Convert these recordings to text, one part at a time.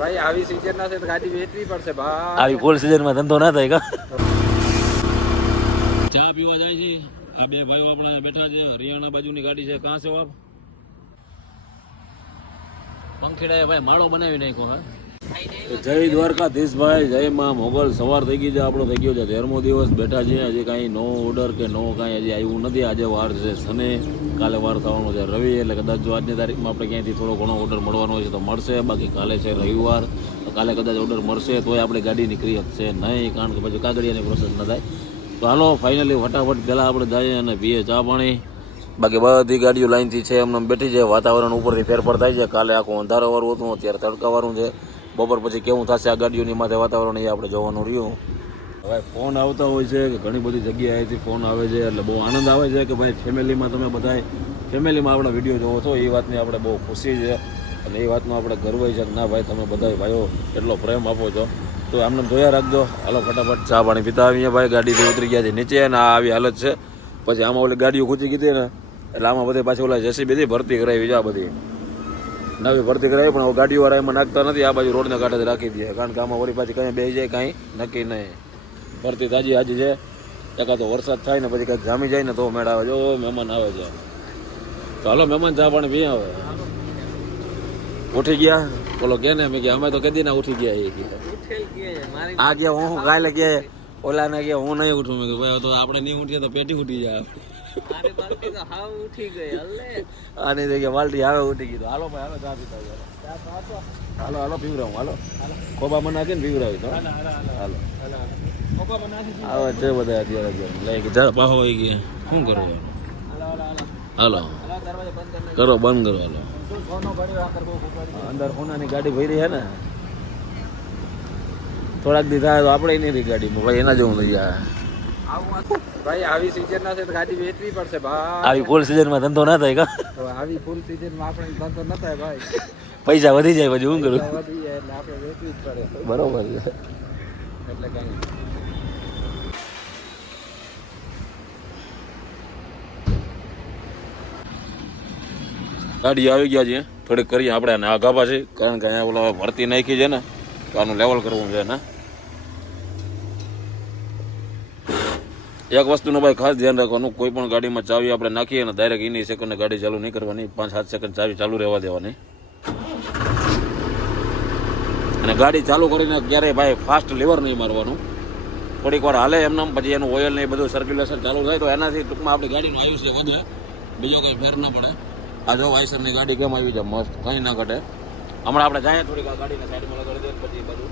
ભાઈ આવી સીઝન ના છે તો ગાડી વેચવી પડશે ભાઈ. આવી ફૂલ સીઝનમાં ધંધો ના થાય કા. ચા પીવા જાય છે આ બે ભાઈઓ આપણા બેઠા છે. હરિયાણા બાજુની ગાડી છે. કાં છે બાપ? પંખીડાએ ભાઈ માળો બનાવી નાખ્યો. હા, જય દ્વારકાધીશભાઈ, જય માં મોગલ. સવાર થઈ ગઈ છે, આપણો થઈ ગયો છે 13મો દિવસ. બેઠા છીએ, હજી કાંઈ નો ઓર્ડર કે નો કાંઈ હજી આવ્યું નથી. આજે વાર છે શનિ, કાલે વાર થવાનો છે રવિ, એટલે કદાચ જો આજની તારીખમાં આપણે ક્યાંયથી થોડો ઘણો ઓર્ડર મળવાનો હોય છે તો મળશે. બાકી કાલે છે રવિવાર, તો કાલે કદાચ ઓર્ડર મળશે તોય આપણે ગાડી નીકળી શકશે નહીં, કારણ કે પછી કાગળિયાની પ્રોસેસ ન થાય. તો હાલો ફાઇનલી ફટાફટ પહેલાં આપણે જઈએ અને પીએ ચા પાણી. બાકી બધી ગાડીઓ લાઈનથી છે એમને બેઠી છે. વાતાવરણ ઉપરથી ફેરફાર થાય છે. કાલે આખું અંધારાવાળું હતું, અત્યારે તડકાવાળું છે. બપોર પછી કેવું થશે આ ગાડીઓની માથે વાતાવરણ, એ આપણે જોવાનું રહ્યું. હવે ફોન આવતા હોય છે કે ઘણી બધી જગ્યાએથી ફોન આવે છે, એટલે બહુ આનંદ આવે છે કે ભાઈ ફેમિલીમાં તમે બધાય ફેમિલીમાં આપણા વિડીયો જોવો છો. એ વાતની આપણે બહુ ખુશી છે અને એ વાતનો આપણે ગર્વ છે કે ના ભાઈ તમે બધા ભાઈઓ એટલો પ્રેમ આપો છો. તો આમને જોયા રાખજો. હાલો ફટાફટ ચા પાણી પીતા આવીએ. ભાઈ ગાડીથી ઉતરી ગયા છે નીચે અને આ આવી હાલત છે. પછી આમાં ઓલી ગાડીઓ ખૂચી ગઈ ને, એટલે આમાં બધે પાછી ઓલા જેસીબીથી ભરતી કરાવી છે. આ બધી નવી ભરતી કરાવી, પણ ગાડીવાળા એમાં નાખતા નથી. આ બાજુ રોડના કાંઠે રાખી દે, કારણ કે આમાં વળી પાછી કંઈ બેસી જાય કાંઈ નક્કી નહીં. ભરતી તાજી હાજી છે. એકાદો વરસાદ થાય ને પછી કંઈક જામી જાય ને તો મેળ આવે. જો મહેમાન આવે છે, તો હાલો મહેમાન ચા પાણી પી આવે. ઉઠી ગયા બોલો કે ને મેં કે અમે તો કદી ના ઉઠી ગયા. એ આ ગયા હું કાલે કે ઓલા ને કે હું નહીં ઉઠું. મેં કીધું ભાઈ તો આપણે નહીં ઉઠીએ તો પેટી ઉઠી જાય. આની જગ્યાએ બાલ્ટી આવે ઉઠી ગઈ. હાલો ભાઈ હાલો ચા પીતા હાલો હાલો પીવરાવું. હાલો ખોબા મને નાખીને પીવરાવી તો હાલો આવે છે બધા અત્યારે લઈ કે જા પાહો હોય ગયા. શું કરવું? હાલો કરો બંધ કરો. હાલો અંદર સોનાની ગાડી ભરી છે ને, થોડાક દી થાય તો આપણે નહીં રહી ગાડીમાં ભાઈ, એના જેવું નહીં જાય. ભાઈ આવી સીઝન ના છે તો ગાડી વેચવી પડશે ભાઈ. આવી ફૂલ સીઝનમાં ધંધો ના થાય કા. આવી ફૂલ સીઝન માં આપણે ધંધો ન થાય ભાઈ. પૈસા વધી જાય પછી શું કરું? વધી જાય એટલે આપણે વેચવી જ પડે. બરોબર છે. એટલે કઈ ગાડી આવી ગયા છે. થોડીક કરીએ આપણે આને આઘા પાછી, કારણ કે અહીંયા ઓલા ભરતી નાખી છે ને, તો આનું લેવલ કરવું છે ને. એક વસ્તુનું ભાઈ ખાસ ધ્યાન રાખવાનું, કોઈ પણ ગાડીમાં ચાવી આપણે નાખીએ ને ડાયરેક્ટ એની સેકન્ડને ગાડી ચાલુ નહીં કરવાની. 5-7 સેકન્ડ ચાવી ચાલુ રહેવા દેવાની. અને ગાડી ચાલુ કરીને ક્યારેય ભાઈ ફાસ્ટ લીવર નહીં મારવાનું. થોડીક વાર હાલે એમને, પછી એનું ઓઇલ ને એ બધું સર્ક્યુલેશન ચાલુ થાય તો એનાથી ટૂંકમાં આપણી ગાડીનું આયુષ્ય વધે, બીજો કંઈ ફેર ના પડે. આ જો વાઇસરની ગાડી કેમ આવી છે મસ્ત, કંઈ ના ઘટે. હમણાં આપણે જાય થોડીક આ ગાડીને સાઈડમાં લગાડી દે પછી બધું.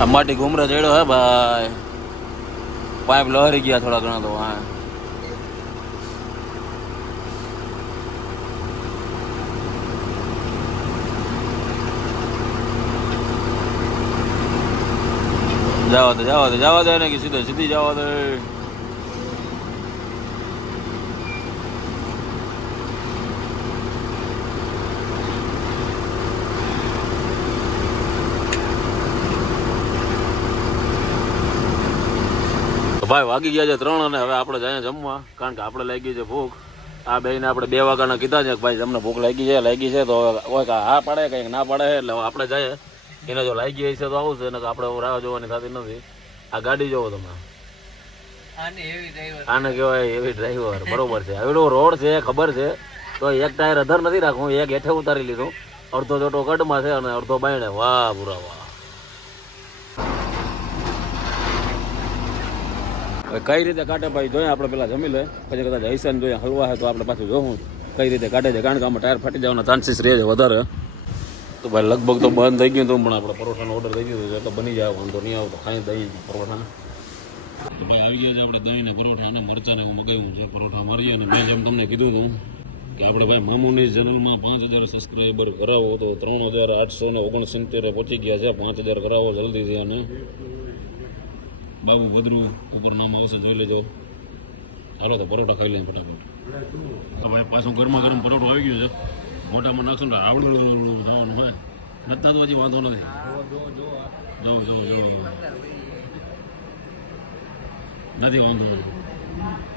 આ માટી ઘૂમરા ચડ્યો હે ભાઈ, પાઇપ લહરી ગયા થોડા ઘણા તો. હા જવા દે ને કે સીધી જવા દે. ભાઈ વાગી ગયા છે 3 અને હવે આપણે જાય જમવા, કારણ કે આપણે લાગી છે ભૂખ. આ બેને આપણે 2 વાગ્યાના કીધા છે કે ભાઈ તમને ભૂખ લાગી છે તો હોય હા પાડે કંઈક ના પાડે, એટલે આપણે જાય. એને જો લાગી ગઈ છે તો આવું છે ને આપણે રાહ જોવાની થતી નથી. આ ગાડી જોવો તમે, આને કહેવાય એવી ડ્રાઈવર. બરોબર છે. હવે રોડ છે ખબર છે, તો એક ટાયર અધર નથી રાખવું, એક હેઠે ઉતારી લીધું. અડધો ચોટો કડમાં છે અને અડધો બાયણે. વાહ પૂરા વાહ. કઈ રીતે કાઢે ભાઈ જોઈએ આપણે પેલા જમી લે, પછી કદાચ હૈસાને જોઈએ હલવા છે તો આપણે પાછું જોવું કઈ રીતે કાઢે છે, કારણ કે આમાં ટાયર ફાટી જવાના ચાન્સીસ રહે છે વધારે. તો ભાઈ લગભગ તો બંધ થઈ ગયું તો પણ આપણે પરોઠાનો ઓર્ડર થઈ ગયો છે એટલે બની જાય વાંધો નહીં આવતો ખાઈ દહીં પરોઠા તો ભાઈ આવી ગયા છે આપણે દહીં ને પરોઠા અને મરચાં ને હું મગાવ્યું છે પરોઠા મારીએ અને મેં જેમ તમને કીધું હતું કે આપણે ભાઈ મામુની ચેનલમાં 5000 સબસ્ક્રાઈબર કરાવો તો 3869 પહોંચી ગયા છે 5000 કરાવો જલ્દીથી અને બાબુ ભદ્રુ ઉપર નામ આવશે જોઈ લેજો ચાલો તો પરોઠા ખાઈ લઈએ ફટાફટ તો ભાઈ પાછું ગરમા ગરમ પરોઠો આવી ગયો છે મોટામાં નાખશું ને આવડું થવાનું હોય નતા તો હજી વાંધો નથી જો નથી વાંધો નથી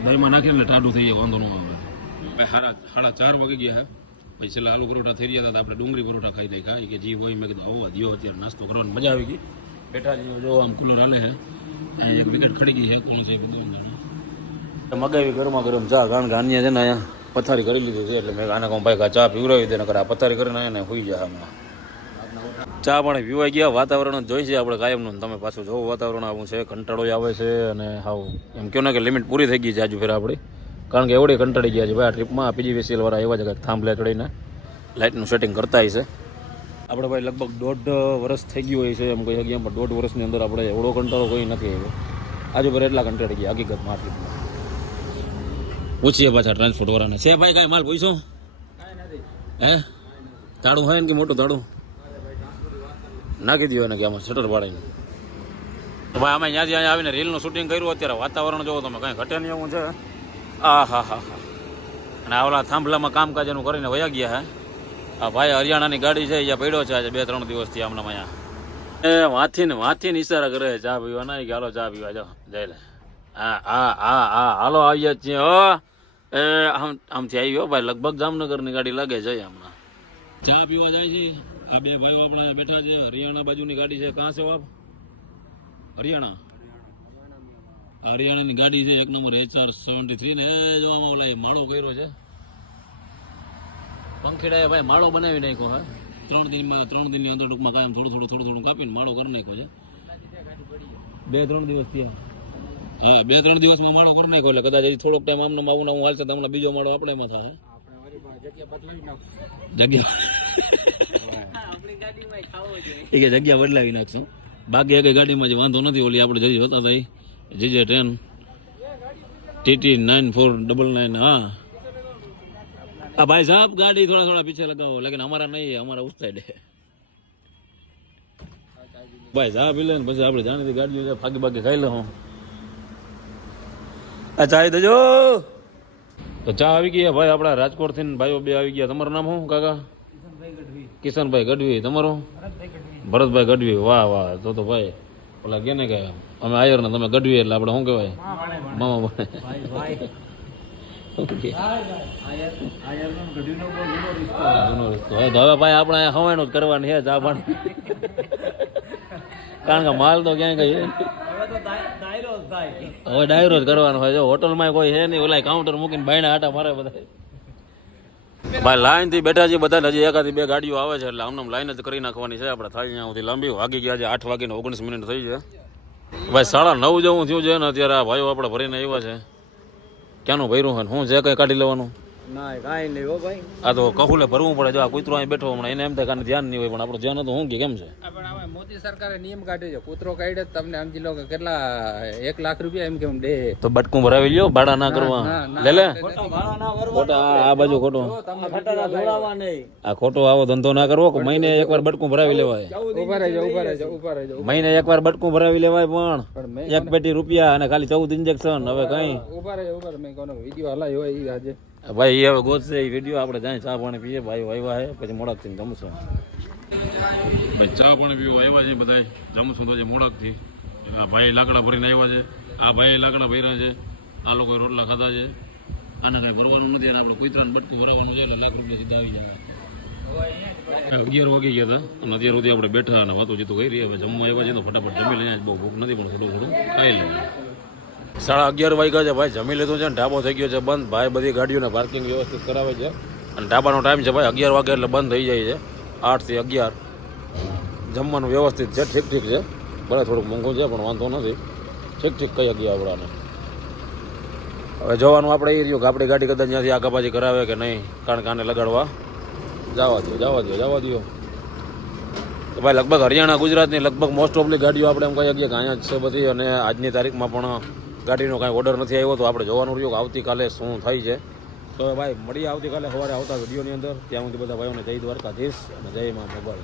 દહીંમાં નાખીને ટાઢું થઈ જાય વાંધો ન આવે ભાઈ 4:30 વાગી ગયા પછી છેલ્લા આલુ પરોઠા થઈ રહ્યા હતા આપણે ડુંગળી પરોઠા ખાઈ નાખ્યા કે જી હોય મેં કીધું આવવા દો અત્યારે નાસ્તો કરવાની મજા આવી ગઈ બેઠા જો આમ કુલર હાલે છે એક વિકેટ ખડી ગઈ છે કુલર છે મગાવી ગરમા ગરમ ચા કારણ કે આની છે ને અહીંયા પથારી કરી લીધી છે એટલે મેં આના કહું ભાઈ ચા પીવડાવી દે નકર આ પથારી કરીને એને હોઈ જાય હમણાં ચા પાણી પીવાઈ ગયા વાતાવરણ જોઈ છે આપણે કાયમનું તમે પાછું જોવું વાતાવરણ આવું છે કંટાળો આવે છે અને હાવ એમ કહો ને કે લિમિટ પૂરી થઈ ગઈ છે આજુ ફેર આપણી કારણ કે એવડી કંટાળી ગયા છે ભાઈ આ ટ્રીપમાં PGVCL વાળા એવા જગ્યાએ થાંભલે ચડીને લાઇટનું સેટિંગ કરતા છે આપણે ભાઈ લગભગ 1.5 વર્ષ થઈ ગયું હોય છે એમ કહી શકીએ પણ 1.5 વર્ષની અંદર આપણે એવડો કંટાળો કોઈ નથી આવ્યો આજુ ફેર એટલા કંટાળી ગયા હકીકતમાં આ ટ્રીપમાં પૂછીએ પાછા ટ્રાન્સપોર્ટ વાળાને છે ભાઈ કાંઈ માલ પૂછો હે તાળું હોય ને કે મોટું તાળું નાખી દો ને કે આમાં શટર પાડીને તો ભાઈ અમે ત્યાંથી અહીંયા આવીને રીલનું શૂટિંગ કર્યું અત્યારે વાતાવરણ જોવો તમે કાંઈ ઘટે નહીં એવું છે હા અને આવલા થાંભલામાં કામકાજ એનું કરીને વયા ગયા હે આ ભાઈ હરિયાણાની ગાડી છે અહીંયા પડ્યો છે આજે 2-3 દિવસથી આમનામ અહીંયા એ વાંથીને ઈશારા કરે ચા પીવા ના કે હાલો ચા પીવા જાઓ જઈ લે હા હાલો આવીએ છીએ હો એ આમથી આવ્યો ભાઈ લગભગ જામનગરની ગાડી લાગે છે હમણાં ચા પીવા જાય છે આ બે ભાઈઓ આપણા બેઠા છે હરિયાણા બાજુની ગાડી છે કાં છે બાપ હરિયાણા આ હરિયાણાની ગાડી છે 1 નંબર HR73 ને એ જોવામાં ઓલા માળો કર્યો છે પંખીડાએ ભાઈ માળો બનાવી નાખ્યો હા 3 દિનની અંદર ટૂંકમાં કાયમ થોડું કાપીને માળો કરી નાખ્યો છે 2-3 દિવસ થયા હા 2-3 દિવસમાં માળો કરી નાખ્યો એટલે કદાચ હજી થોડોક ટાઈમ આમનો આવું હું હાલશે તમને બીજો માળો આપણે એમાં થાય જગ્યા બદલાવી નાખશું બાકી એક ગાડીમાં જે વાંધો નથી ઓલી આપણે જજી હતા હતા જીજે ટ્રેન TT 9499 હા ભાई साहब गाड़ी थोड़ा पीछे लगाओ लेकिन हमारा नहीं है हमारा उस साइड है भाई साहब पी लेने પછી આપણે જાણીતી ગાડીઓ છે ફાકી બાકી ખાઈ લે હું આ ચાય દેજો તો ચા આવી ગઈ ભાઈ આપણા રાજકોટ થી ભાઈઓ બે આવી ગયા તમારું નામ શું કાકા કિશનભાઈ ગઢવી તમારું ભરતભાઈ ગઢવી વાહ તો ભાઈ ઓલા કેને કે અમે આયર ને તમે ગઢવી એટલે આપણે શું કહેવાય મામા ભાઈ હવે ભાઈ આપણે હવાનું જ કરવાની છે ચા પાણી કારણ કે માલ તો ક્યાંય કઈ હવે ડાયરો જ કરવાનો હોય જો હોટલમાં કોઈ છે નહીં ઓલા કાઉન્ટર મૂકીને ભાઈના આટા મારે બધા ભાઈ લાઈન થી બેઠા છે બધા હજી 1-2 ગાડીઓ આવે છે એટલે આમને લાઈન જ કરી નાખવાની છે આપણે થાય અહીંયા સુધી લાંબી વાગી ગયા છે 8 વાગીને 19 મિનિટ થઈ છે ભાઈ 9:30 જેવું થયું છે ને અત્યારે આ ભાઈઓ આપણે ભરીને આવ્યા છે ક્યાંનું ભર્યું હોય હું જે કંઈ કાઢી લેવાનું ના કાંઈ નહીં હો ભાઈ આ તો કહુલે ભરવું પડે જો આ કૂતરો અહીં બેઠો હમણાં એને એમ થાય કાને ધ્યાન નહીં હોય પણ આપણું ધ્યાન હતું હું કે કેમ છે મોદી સરકારે નિયમ કાઢ્યો છે કૂતરો કાઢે તમને સમજી લો કે કેટલા 1 લાખ રૂપિયા એમ કેમ દે તો બટકું ભરાવી લ્યો ભાડા ના કરવા લે ખોટા આ બાજુ ખોટો આ ખોટો આવો ધંધો ના કરવો કે મહિને એકવાર બટકું ભરાવી લેવાય ઉભા રહેજો મહિને એકવાર બટકું ભરાવી લેવાય પણ 1 પેટી રૂપિયા અને ખાલી 14 ઇન્જેક્શન હવે કઈ ઉભા રહેજો મેં કોનો વિડિયો હલાયો હોય એ આજે ભાઈ હવે ગોતશે એ વિડીયો આપણે જાય ચા પાણી પીએ ભાઈ આવ્યા હે પછી મોડકથી જમશું ભાઈ ચા પાણી પીવા આવ્યા છે બધા જમશું તો મોડકથી ભાઈ લાકડા ભરીને આવ્યા છે આ ભાઈ લાકડા ભર્યા છે આ લોકો રોટલા ખાધા છે આને કઈ ભરવાનું નથી અને આપણે કુતરાને બટકું ભરવાનું છે એટલે લાખ રૂપિયા સીધા આવી જાય 11 વાગી ગયા હતા અને અત્યાર સુધી આપણે બેઠા અને વાતો જીતો કરી રહ્યા જમવા આવ્યા છે તો ફટાફટ જમી લઈએ બહુ ભૂખ નથી પણ થોડું ખાઈ લઈએ 11:30 વાગ્યા છે ભાઈ જમી લીધું છે ને ઢાબો થઈ ગયો છે બંધ ભાઈ બધી ગાડીઓને પાર્કિંગ વ્યવસ્થિત કરાવે છે અને ઢાબાનો ટાઈમ છે ભાઈ 11 વાગે એટલે બંધ થઈ જાય છે 8 થી 11 જમવાનું વ્યવસ્થિત છે ઠીક છે ભલે થોડુંક મોંઘું છે પણ વાંધો નથી ઠીક કહી ગયા આપણાને હવે જવાનું આપણે એ રહ્યું કે આપણી ગાડી કદાચ ત્યાંથી આગાબાજી કરાવે કે નહીં કારણ કે આને લગાડવા જવા દો તો ભાઈ લગભગ હરિયાણા ગુજરાતની લગભગ મોસ્ટ ઓફલી ગાડીઓ આપણે એમ કહીએ કે અહીંયા જ છે બધી, અને આજની તારીખમાં પણ ગાડીનો કાંઈ ઓર્ડર નથી આવ્યો, તો આપણે જોવાનું રહ્યું કે આવતીકાલે શું થાય છે. તો ભાઈ મળીએ આવતીકાલે સવારે આવતા વિડીયોની અંદર. ત્યાં સુધી બધા ભાઈઓને જય દ્વારકાધીશ અને જય મા મોગલ.